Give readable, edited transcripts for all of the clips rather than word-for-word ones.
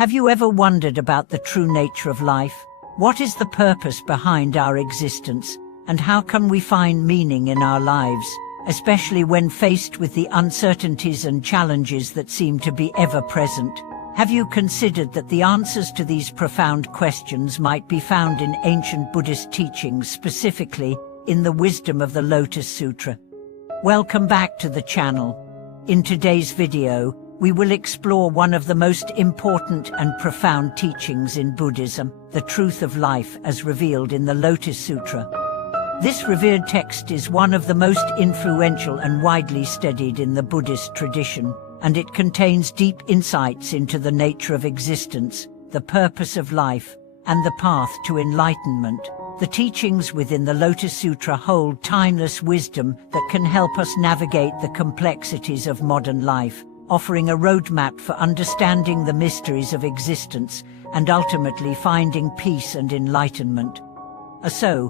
Have you ever wondered about the true nature of life? What is the purpose behind our existence? And how can we find meaning in our lives, especially when faced with the uncertainties and challenges that seem to be ever present? Have you considered that the answers to these profound questions might be found in ancient Buddhist teachings, specifically in the wisdom of the Lotus Sutra? Welcome back to the channel. In today's video, we will explore one of the most important and profound teachings in Buddhism, the truth of life as revealed in the Lotus Sutra. This revered text is one of the most influential and widely studied in the Buddhist tradition, and it contains deep insights into the nature of existence, the purpose of life, and the path to enlightenment. The teachings within the Lotus Sutra hold timeless wisdom that can help us navigate the complexities of modern life, offering a roadmap for understanding the mysteries of existence and ultimately finding peace and enlightenment. So,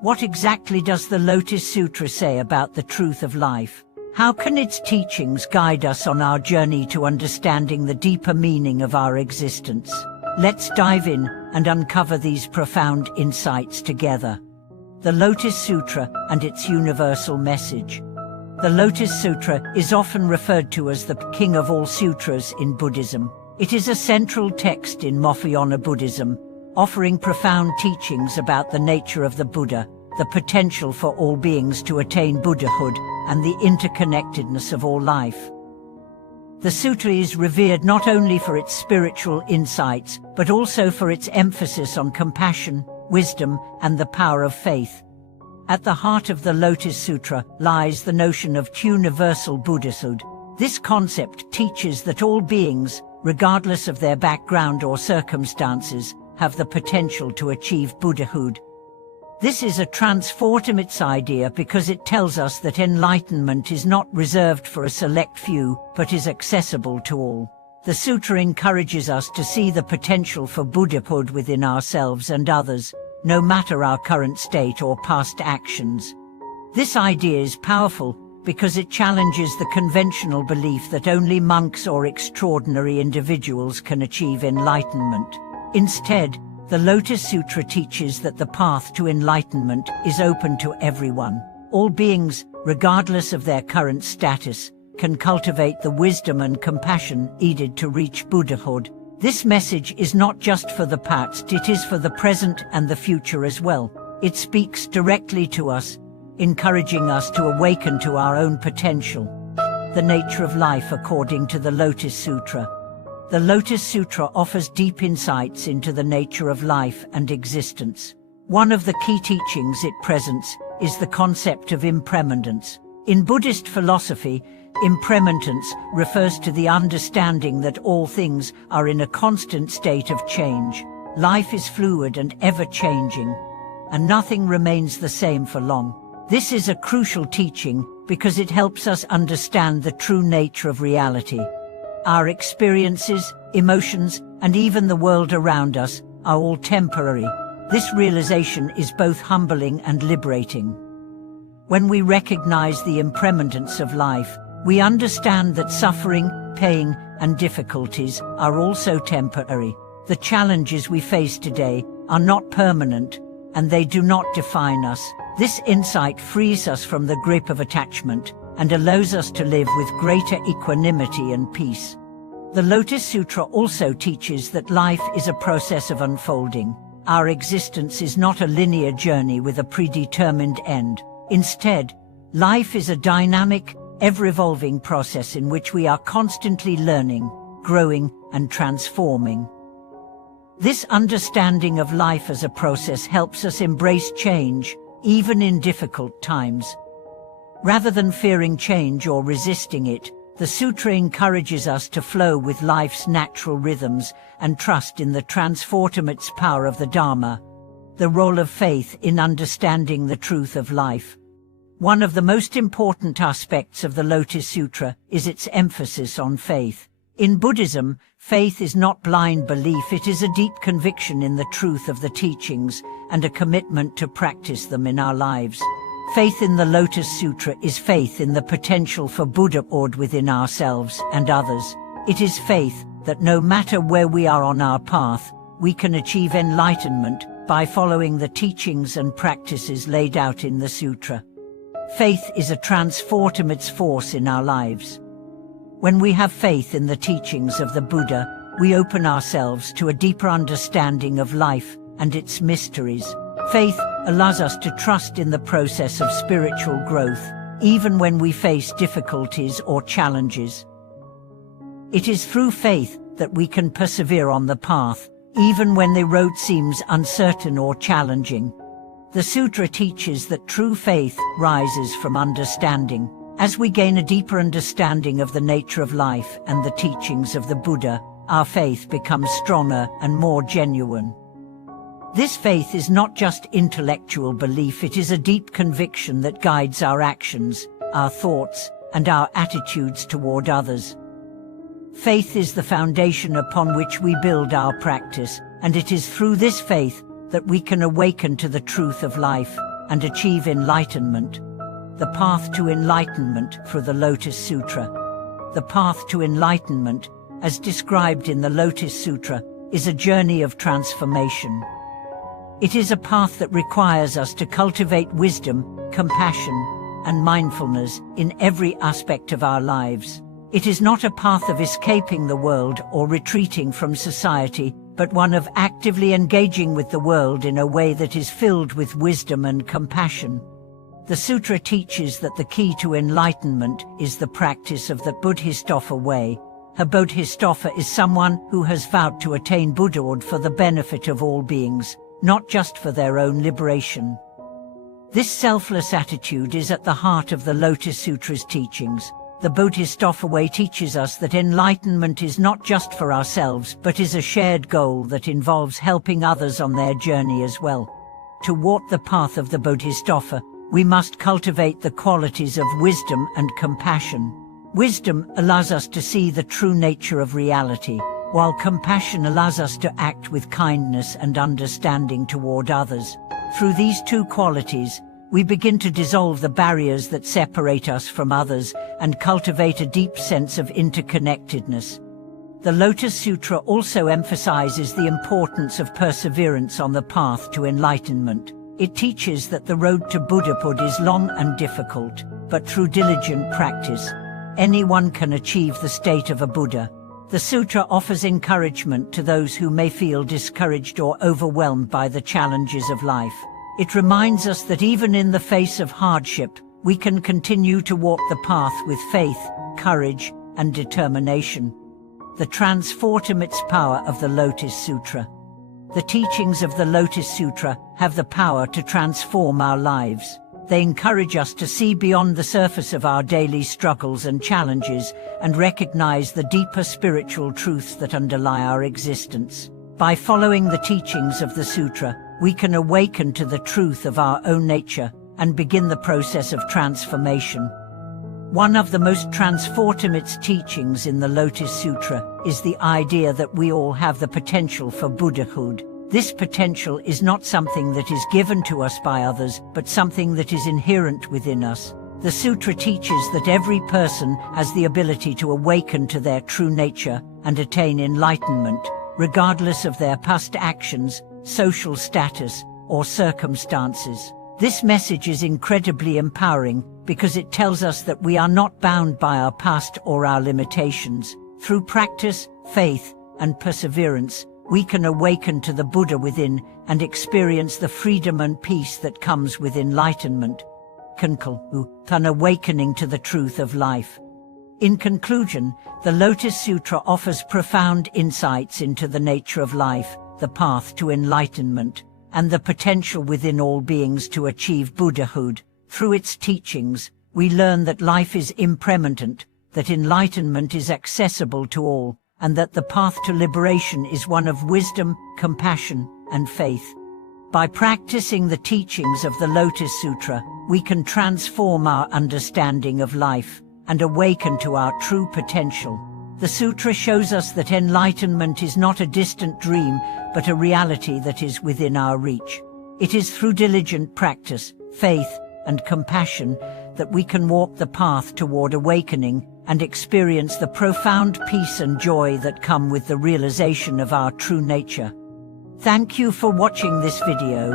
what exactly does the Lotus Sutra say about the truth of life? How can its teachings guide us on our journey to understanding the deeper meaning of our existence? Let's dive in and uncover these profound insights together. The Lotus Sutra and its universal message. The Lotus Sutra is often referred to as the king of all sutras in Buddhism. It is a central text in Mahayana Buddhism, offering profound teachings about the nature of the Buddha, the potential for all beings to attain Buddhahood, and the interconnectedness of all life. The sutra is revered not only for its spiritual insights, but also for its emphasis on compassion, wisdom, and the power of faith. At the heart of the Lotus Sutra lies the notion of universal Buddhahood. This concept teaches that all beings, regardless of their background or circumstances, have the potential to achieve Buddhahood. This is a transformative idea because it tells us that enlightenment is not reserved for a select few, but is accessible to all. The sutra encourages us to see the potential for Buddhahood within ourselves and others, no matter our current state or past actions. This idea is powerful because it challenges the conventional belief that only monks or extraordinary individuals can achieve enlightenment. Instead, the Lotus Sutra teaches that the path to enlightenment is open to everyone. All beings, regardless of their current status, can cultivate the wisdom and compassion needed to reach Buddhahood. This message is not just for the past, it is for the present and the future as well. It speaks directly to us, encouraging us to awaken to our own potential. The nature of life according to the Lotus Sutra. The Lotus Sutra offers deep insights into the nature of life and existence. One of the key teachings it presents is the concept of impermanence. In Buddhist philosophy, impermanence refers to the understanding that all things are in a constant state of change. Life is fluid and ever-changing, and nothing remains the same for long. This is a crucial teaching because it helps us understand the true nature of reality. Our experiences, emotions, and even the world around us are all temporary. This realization is both humbling and liberating. When we recognize the impermanence of life, we understand that suffering, pain, and difficulties are also temporary. The challenges we face today are not permanent, and they do not define us. This insight frees us from the grip of attachment and allows us to live with greater equanimity and peace. The Lotus Sutra also teaches that life is a process of unfolding. Our existence is not a linear journey with a predetermined end. Instead, life is a dynamic, ever-evolving process in which we are constantly learning, growing, and transforming. This understanding of life as a process helps us embrace change, even in difficult times. Rather than fearing change or resisting it, the sutra encourages us to flow with life's natural rhythms and trust in the transformative power of the Dharma. The role of faith in understanding the truth of life. One of the most important aspects of the Lotus Sutra is its emphasis on faith. In Buddhism, faith is not blind belief, it is a deep conviction in the truth of the teachings and a commitment to practice them in our lives. Faith in the Lotus Sutra is faith in the potential for Buddhahood within ourselves and others. It is faith that no matter where we are on our path, we can achieve enlightenment by following the teachings and practices laid out in the Sutra. Faith is a transformative force in our lives. When we have faith in the teachings of the Buddha, we open ourselves to a deeper understanding of life and its mysteries. Faith allows us to trust in the process of spiritual growth, even when we face difficulties or challenges. It is through faith that we can persevere on the path, even when the road seems uncertain or challenging. The Sutra teaches that true faith rises from understanding. As we gain a deeper understanding of the nature of life and the teachings of the Buddha, our faith becomes stronger and more genuine. This faith is not just intellectual belief, it is a deep conviction that guides our actions, our thoughts, and our attitudes toward others. Faith is the foundation upon which we build our practice, and it is through this faith that we can awaken to the truth of life and achieve enlightenment. The path to enlightenment through the Lotus Sutra. The path to enlightenment, as described in the Lotus Sutra, is a journey of transformation. It is a path that requires us to cultivate wisdom, compassion, and mindfulness in every aspect of our lives. It is not a path of escaping the world or retreating from society, but one of actively engaging with the world in a way that is filled with wisdom and compassion. The Sutra teaches that the key to enlightenment is the practice of the Buddhistpractice way. A Buddhistpractice is someone who has vowed to attain Buddhahood for the benefit of all beings, not just for their own liberation. This selfless attitude is at the heart of the Lotus Sutra's teachings. The Buddhistpractice way teaches us that enlightenment is not just for ourselves, but is a shared goal that involves helping others on their journey as well. To walk the path of the Buddhistpractice, we must cultivate the qualities of wisdom and compassion. Wisdom allows us to see the true nature of reality, while compassion allows us to act with kindness and understanding toward others. Through these two qualities, we begin to dissolve the barriers that separate us from others and cultivate a deep sense of interconnectedness. The Lotus Sutra also emphasizes the importance of perseverance on the path to enlightenment. It teaches that the road to Buddhahood is long and difficult, but through diligent practice, anyone can achieve the state of a Buddha. The Sutra offers encouragement to those who may feel discouraged or overwhelmed by the challenges of life. It reminds us that even in the face of hardship, we can continue to walk the path with faith, courage, and determination. The transformative power of the Lotus Sutra. The teachings of the Lotus Sutra have the power to transform our lives. They encourage us to see beyond the surface of our daily struggles and challenges and recognize the deeper spiritual truths that underlie our existence. By following the teachings of the Sutra, we can awaken to the truth of our own nature and begin the process of transformation. One of the most transformative teachings in the Lotus Sutra is the idea that we all have the potential for Buddhahood. This potential is not something that is given to us by others, but something that is inherent within us. The Sutra teaches that every person has the ability to awaken to their true nature and attain enlightenment, regardless of their past actions, social status, or circumstances. This message is incredibly empowering because it tells us that we are not bound by our past or our limitations. Through practice, faith, and perseverance, we can awaken to the Buddha within and experience the freedom and peace that comes with enlightenment. An awakening to the truth of life. In conclusion, the Lotus Sutra offers profound insights into the nature of life, the path to enlightenment, and the potential within all beings to achieve Buddhahood. Through its teachings, we learn that life is impermanent, that enlightenment is accessible to all, and that the path to liberation is one of wisdom, compassion, and faith. By practicing the teachings of the Lotus Sutra, we can transform our understanding of life and awaken to our true potential. The Sutra shows us that enlightenment is not a distant dream, but a reality that is within our reach. It is through diligent practice, faith, and compassion that we can walk the path toward awakening and experience the profound peace and joy that come with the realization of our true nature. Thank you for watching this video.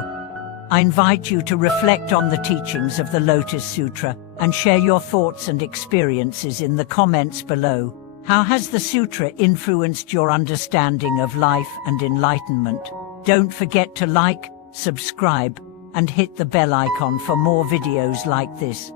I invite you to reflect on the teachings of the Lotus Sutra and share your thoughts and experiences in the comments below. How has the Sutra influenced your understanding of life and enlightenment? Don't forget to like, subscribe, and hit the bell icon for more videos like this.